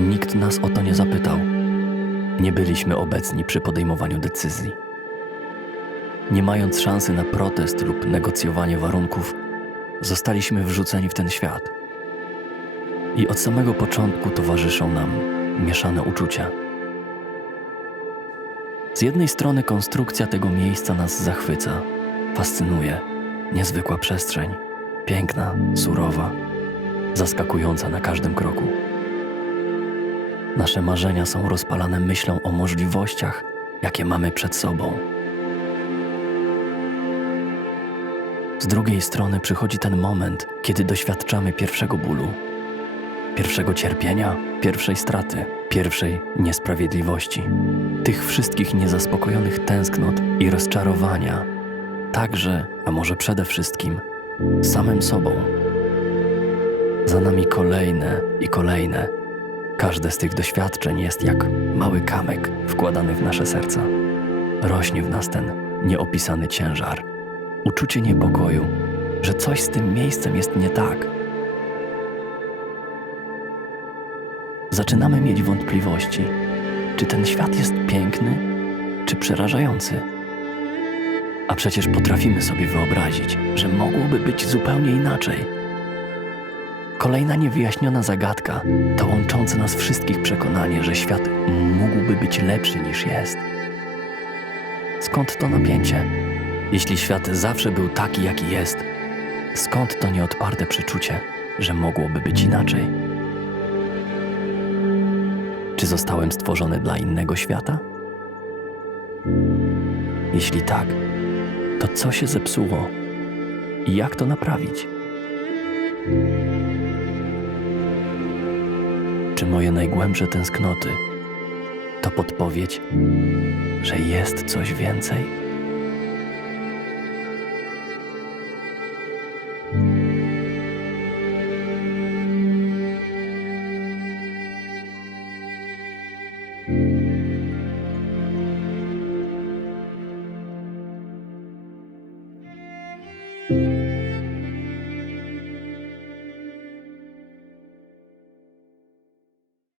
Nikt nas o to nie zapytał. Nie byliśmy obecni przy podejmowaniu decyzji. Nie mając szansy na protest lub negocjowanie warunków, zostaliśmy wrzuceni w ten świat. I od samego początku towarzyszą nam mieszane uczucia. Z jednej strony konstrukcja tego miejsca nas zachwyca, fascynuje. Niezwykła przestrzeń, piękna, surowa, zaskakująca na każdym kroku. Nasze marzenia są rozpalane myślą o możliwościach, jakie mamy przed sobą. Z drugiej strony przychodzi ten moment, kiedy doświadczamy pierwszego bólu, pierwszego cierpienia, pierwszej straty, pierwszej niesprawiedliwości, tych wszystkich niezaspokojonych tęsknot i rozczarowania, także, a może przede wszystkim, samym sobą. Za nami kolejne i kolejne. Każde z tych doświadczeń jest jak mały kamyk wkładany w nasze serca. Rośnie w nas ten nieopisany ciężar, uczucie niepokoju, że coś z tym miejscem jest nie tak. Zaczynamy mieć wątpliwości, czy ten świat jest piękny, czy przerażający. A przecież potrafimy sobie wyobrazić, że mogłoby być zupełnie inaczej. Kolejna niewyjaśniona zagadka to łączące nas wszystkich przekonanie, że świat mógłby być lepszy niż jest. Skąd to napięcie? Jeśli świat zawsze był taki, jaki jest, skąd to nieodparte przeczucie, że mogłoby być inaczej? Czy zostałem stworzony dla innego świata? Jeśli tak, to co się zepsuło i jak to naprawić? Czy moje najgłębsze tęsknoty to podpowiedź, że jest coś więcej?